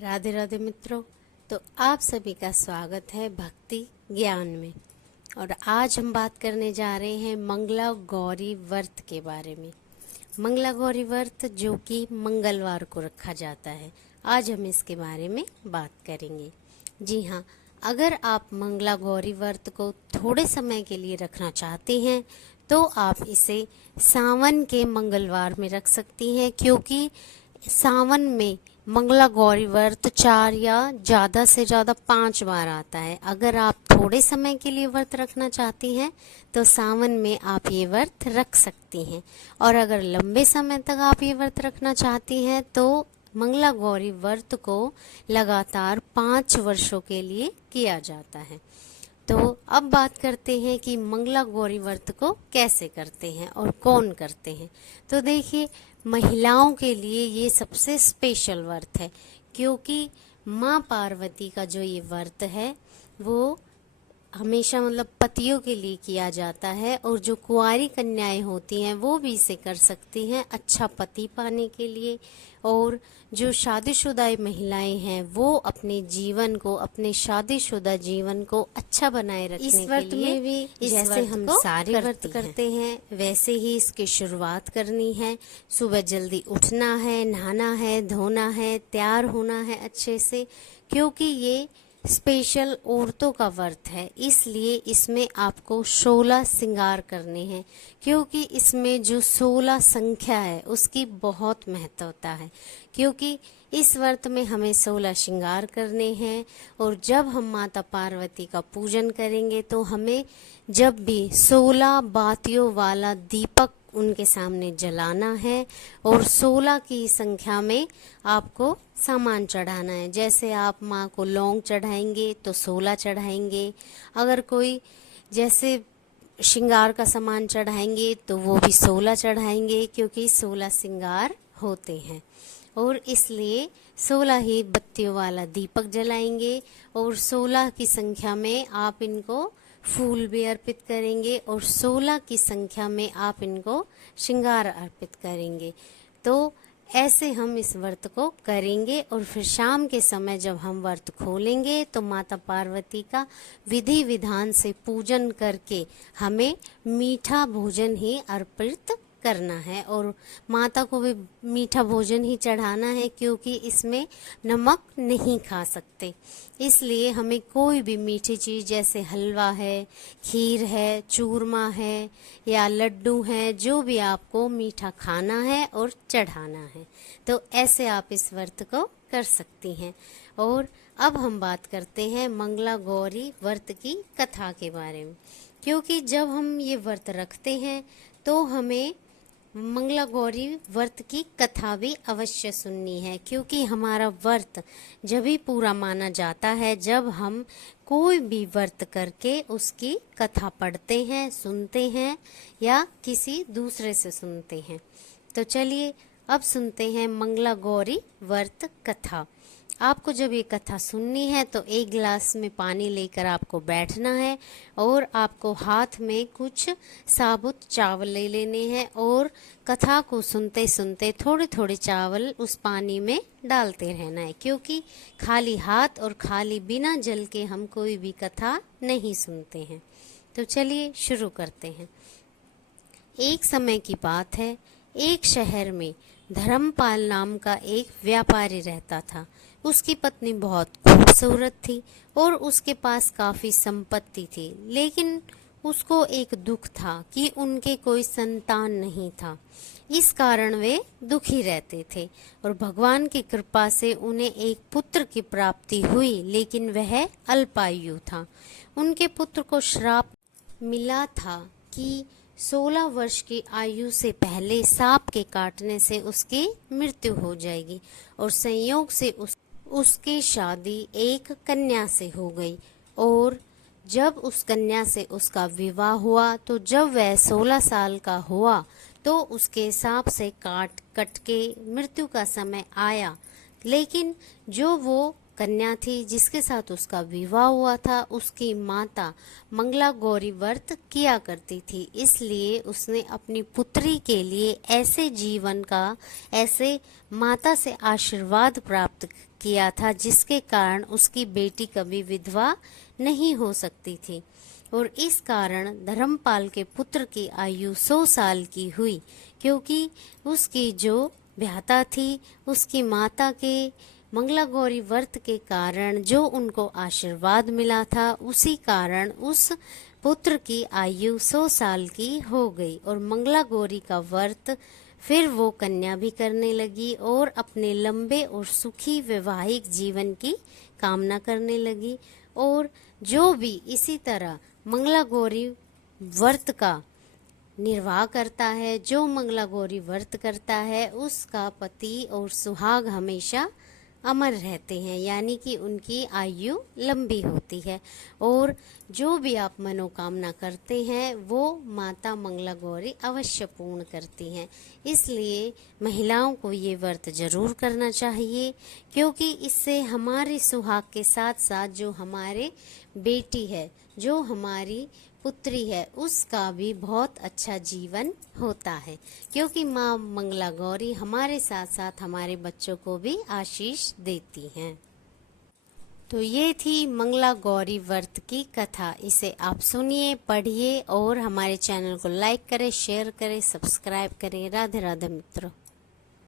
राधे राधे मित्रों। तो आप सभी का स्वागत है भक्ति ज्ञान में। और आज हम बात करने जा रहे हैं मंगला गौरी व्रत के बारे में। मंगला गौरी व्रत जो कि मंगलवार को रखा जाता है, आज हम इसके बारे में बात करेंगे। जी हाँ, अगर आप मंगला गौरी व्रत को थोड़े समय के लिए रखना चाहते हैं तो आप इसे सावन के मंगलवार में रख सकती हैं, क्योंकि सावन में मंगला गौरी व्रत 4 या ज़्यादा से ज़्यादा 5 बार आता है। अगर आप थोड़े समय के लिए व्रत रखना चाहती हैं तो सावन में आप ये व्रत रख सकती हैं, और अगर लंबे समय तक आप ये व्रत रखना चाहती हैं तो मंगला गौरी व्रत को लगातार 5 वर्षों के लिए किया जाता है। तो अब बात करते हैं कि मंगला गौरी व्रत को कैसे करते हैं और कौन करते हैं। तो देखिए, महिलाओं के लिए ये सबसे स्पेशल व्रत है, क्योंकि माँ पार्वती का जो ये व्रत है वो हमेशा पतियों के लिए किया जाता है, और जो कुंवारी कन्याएं होती हैं वो भी इसे कर सकती हैं अच्छा पति पाने के लिए। और जो शादीशुदा महिलाएं हैं वो अपने जीवन को, अपने शादीशुदा जीवन को अच्छा बनाए रखने के लिए भी जैसे हम सारे व्रत करते हैं वैसे ही इसकी शुरुआत करनी है। सुबह जल्दी उठना है, नहाना है, धोना है, तैयार होना है अच्छे से, क्योंकि ये स्पेशल औरतों का व्रत है। इसलिए इसमें आपको 16 श्रृंगार करने हैं, क्योंकि इसमें जो 16 संख्या है उसकी बहुत महत्वता है, क्योंकि इस व्रत में हमें 16 श्रृंगार करने हैं। और जब हम माता पार्वती का पूजन करेंगे तो हमें जब भी 16 बातियों वाला दीपक उनके सामने जलाना है, और 16 की संख्या में आपको सामान चढ़ाना है। जैसे आप माँ को लौंग चढ़ाएंगे तो 16 चढ़ाएंगे, अगर कोई जैसे श्रृंगार का सामान चढ़ाएंगे तो वो भी 16 चढ़ाएंगे, क्योंकि 16 श्रृंगार होते हैं। और इसलिए 16 ही बत्तियों वाला दीपक जलाएंगे, और 16 की संख्या में आप इनको फूल भी अर्पित करेंगे, और 16 की संख्या में आप इनको श्रृंगार अर्पित करेंगे। तो ऐसे हम इस व्रत को करेंगे, और फिर शाम के समय जब हम व्रत खोलेंगे तो माता पार्वती का विधि विधान से पूजन करके हमें मीठा भोजन ही अर्पित करना है, और माता को भी मीठा भोजन ही चढ़ाना है, क्योंकि इसमें नमक नहीं खा सकते। इसलिए हमें कोई भी मीठी चीज़ जैसे हलवा है, खीर है, चूरमा है या लड्डू है, जो भी आपको मीठा खाना है और चढ़ाना है, तो ऐसे आप इस व्रत को कर सकती हैं। और अब हम बात करते हैं मंगला गौरी व्रत की कथा के बारे में, क्योंकि जब हम ये व्रत रखते हैं तो हमें मंगला गौरी व्रत की कथा भी अवश्य सुननी है, क्योंकि हमारा व्रत जब भी पूरा माना जाता है जब हम कोई भी व्रत करके उसकी कथा पढ़ते हैं, सुनते हैं या किसी दूसरे से सुनते हैं। तो चलिए अब सुनते हैं मंगला गौरी व्रत कथा। आपको जब ये कथा सुननी है तो 1 गिलास में पानी लेकर आपको बैठना है, और आपको हाथ में कुछ साबुत चावल ले लेने हैं, और कथा को सुनते सुनते थोड़े थोड़े चावल उस पानी में डालते रहना है, क्योंकि खाली हाथ और खाली बिना जल के हम कोई भी कथा नहीं सुनते हैं। तो चलिए शुरू करते हैं। एक समय की बात है, एक शहर में धर्मपाल नाम का एक व्यापारी रहता था। उसकी पत्नी बहुत खूबसूरत थी और उसके पास काफी संपत्ति थी, लेकिन उसको एक दुख था कि उनके कोई संतान नहीं था। इस कारण वे दुखी रहते थे, और भगवान की कृपा से उन्हें एक पुत्र की प्राप्ति हुई, लेकिन वह अल्पायु था। उनके पुत्र को श्राप मिला था कि 16 वर्ष की आयु से पहले सांप के काटने से उसकी मृत्यु हो जाएगी, और संयोग से उसकी शादी एक कन्या से हो गई। और जब उस कन्या से उसका विवाह हुआ तो जब वह 16 साल का हुआ तो उसके सांप से कट के मृत्यु का समय आया, लेकिन जो वो कन्या थी जिसके साथ उसका विवाह हुआ था, उसकी माता मंगला गौरी व्रत किया करती थी। इसलिए उसने अपनी पुत्री के लिए ऐसे माता से आशीर्वाद प्राप्त किया था, जिसके कारण उसकी बेटी कभी विधवा नहीं हो सकती थी। और इस कारण धर्मपाल के पुत्र की आयु 100 साल की हुई, क्योंकि उसकी जो भ्राता थी उसकी माता के मंगला गौरी व्रत के कारण जो उनको आशीर्वाद मिला था, उसी कारण उस पुत्र की आयु 100 साल की हो गई। और मंगला गौरी का व्रत फिर वो कन्या भी करने लगी और अपने लंबे और सुखी वैवाहिक जीवन की कामना करने लगी। और जो भी इसी तरह मंगला गौरी व्रत का निर्वाह करता है, जो मंगला गौरी व्रत करता है, उसका पति और सुहाग हमेशा अमर रहते हैं, यानी कि उनकी आयु लंबी होती है। और जो भी आप मनोकामना करते हैं वो माता मंगला गौरी अवश्य पूर्ण करती हैं। इसलिए महिलाओं को ये व्रत जरूर करना चाहिए, क्योंकि इससे हमारे सुहाग के साथ साथ जो हमारे बेटी है, जो हमारी पुत्री है, उसका भी बहुत अच्छा जीवन होता है, क्योंकि माँ मंगला गौरी हमारे साथ साथ हमारे बच्चों को भी आशीष देती हैं। तो ये थी मंगला गौरी व्रत की कथा। इसे आप सुनिए, पढ़िए और हमारे चैनल को लाइक करें, शेयर करें, सब्सक्राइब करें। राधे राधे मित्रों।